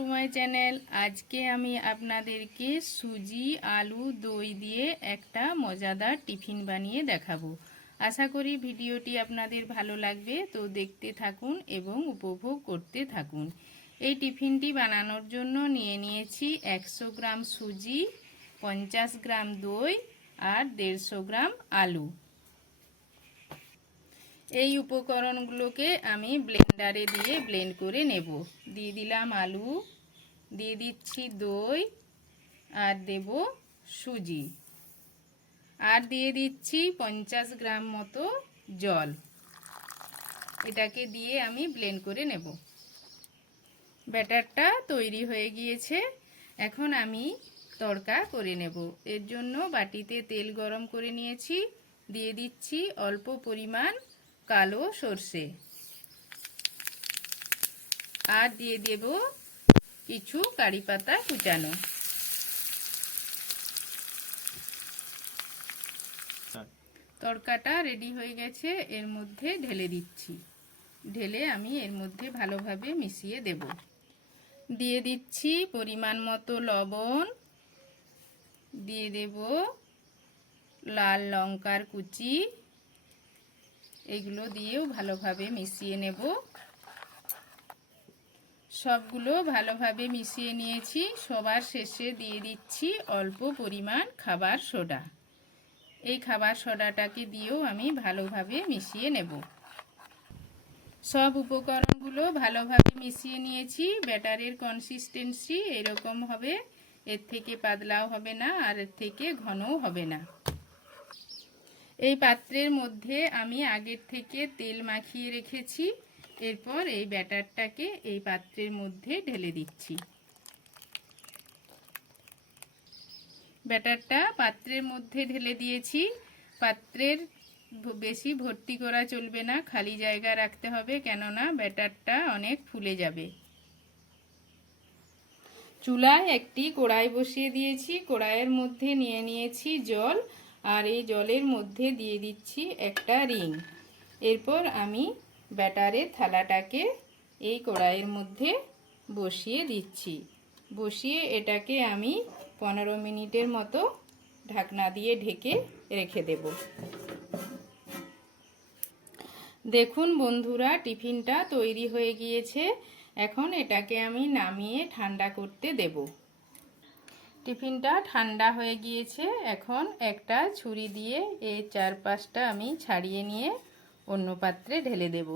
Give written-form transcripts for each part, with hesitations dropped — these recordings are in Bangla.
To my channel. আজকে আমি আপনাদেরকে সুজি আলু দই দিয়ে একটা মজাদার টিফিন বানিয়ে দেখাবো। আশা করি ভিডিওটি আপনাদের ভালো লাগবে, তো দেখতে থাকুন এবং উপভোগ করতে থাকুন। এই টিফিনটি বানানোর জন্য নিয়ে নিয়েছি 100 গ্রাম সুজি, 50 গ্রাম দই আর 150 গ্রাম আলু। এই উপকরণগুলোকে আমি ব্লেন্ডারে দিয়ে ব্লেন্ড করে নেব। দিয়ে দিলাম আলু, দিয়ে দিচ্ছি দই আর দেব সুজি, আর দিয়ে দিচ্ছি 50 গ্রাম মতো জল। এটাকে দিয়ে আমি ব্লেন্ড করে নেব। ব্যাটারটা তৈরি হয়ে গিয়েছে। এখন আমি তড়কা করে নেব। এর জন্য বাটিতে তেল গরম করে নিয়েছি। দিয়ে দিচ্ছি অল্প পরিমাণ কালো সর্ষে, আর দিয়ে দেব কিছু কারি পাতা কুচানো। তড়কাটা রেডি হয়ে গেছে, এর মধ্যে ঢেলে দিচ্ছি। ঢেলে আমি এর মধ্যে ভালোভাবে মিশিয়ে দেব। দিয়ে দিচ্ছি পরিমাণ মতো লবণ, দিয়ে দেব লাল লঙ্কার কুচি। এগুলো দিয়েও ভালোভাবে মিশিয়ে নেব। সবগুলো ভালোভাবে মিশিয়ে নিয়েছি। সবার শেষে দিয়ে দিচ্ছি অল্প পরিমাণ খাবার সোডা। এই খাবার সোডাটাকে দিয়েও আমি ভালোভাবে মিশিয়ে নেব। সব উপকরণগুলো ভালোভাবে মিশিয়ে নিয়েছি। ব্যাটারের কনসিস্টেন্সি এরকম হবে, এর থেকে পাতলাও হবে না আর এর থেকে ঘনও হবে না। এই পাত্রের মধ্যে আমি আগের থেকে তেল মাখিয়ে রেখেছি। এরপর এই ব্যাটারটাকে এই পাত্রের মধ্যে ঢেলে দিচ্ছি। ব্যাটারটা পাত্রের মধ্যে ঢেলে দিয়েছি। পাত্রের বেশি ভর্তি করা চলবে না, খালি জায়গা রাখতে হবে, কেননা ব্যাটারটা অনেক ফুলে যাবে। চুলায় একটি কড়াই বসিয়ে দিয়েছি। কড়াইয়ের মধ্যে নিয়ে নিয়েছি জল, আর এই জলের মধ্যে দিয়ে দিচ্ছি একটা রিং। এরপর আমি ব্যাটারের থালাটাকে এই কড়াইয়ের মধ্যে বসিয়ে দিচ্ছি। বসিয়ে এটাকে আমি 15 মিনিটের মতো ঢাকনা দিয়ে ঢেকে রেখে দেব। দেখুন বন্ধুরা, টিফিনটা তৈরি হয়ে গিয়েছে। এখন এটাকে আমি নামিয়ে ঠান্ডা করতে দেব। টিফিনটা ঠান্ডা হয়ে গিয়েছে। এখন একটা ছুরি দিয়ে এই চারপাশটা আমি ছাড়িয়ে নিয়ে অন্য পাত্রে ঢেলে দেব।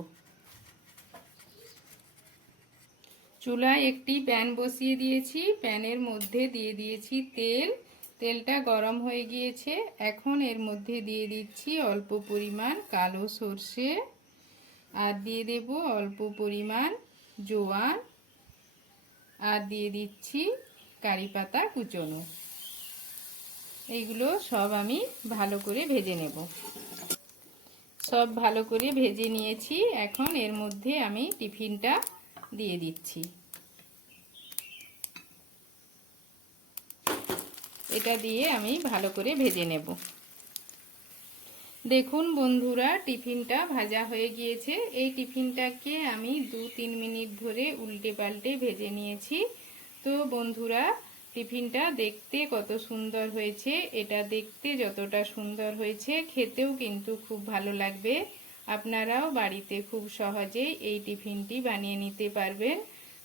চুলায় একটি প্যান বসিয়ে দিয়েছি। প্যানের মধ্যে দিয়ে দিয়েছি তেল। তেলটা গরম হয়ে গিয়েছে। এখন এর মধ্যে দিয়ে দিচ্ছি অল্প পরিমাণ কালো সর্ষে, আর দিয়ে দেব অল্প পরিমাণ জোয়ান, আর দিয়ে দিচ্ছি কারি পাতা কুচনো। এইগুলো সব আমি ভালো করে ভেজে নেব। সব ভালো করে ভেজে নিয়েছি। এখন এর মধ্যে আমি টিফিনটা দিয়ে দিচ্ছি। এটা দিয়ে আমি ভালো করে ভেজে নেব। দেখুন বন্ধুরা, টিফিনটা ভাজা হয়ে গিয়েছে। এই টিফিনটাকে আমি 2-3 মিনিট ধরে উল্টে পাল্টে ভেজে নিয়েছি। তো বন্ধুরা, টিফিনটা দেখতে কত সুন্দর হয়েছে। এটা দেখতে যতটা সুন্দর হয়েছে, খেতেও কিন্তু খুব ভালো লাগবে। আপনারাও বাড়িতে খুব সহজেই এই টিফিনটি বানিয়ে নিতে পারবেন।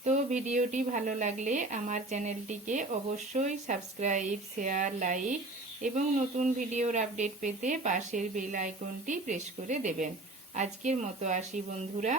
তো ভিডিওটি ভালো লাগলে আমার চ্যানেলটিকে অবশ্যই সাবস্ক্রাইব, শেয়ার, লাইক এবং নতুন ভিডিওর আপডেট পেতে পাশের বেল আইকনটি প্রেস করে দেবেন। আজকের মতো আসি বন্ধুরা।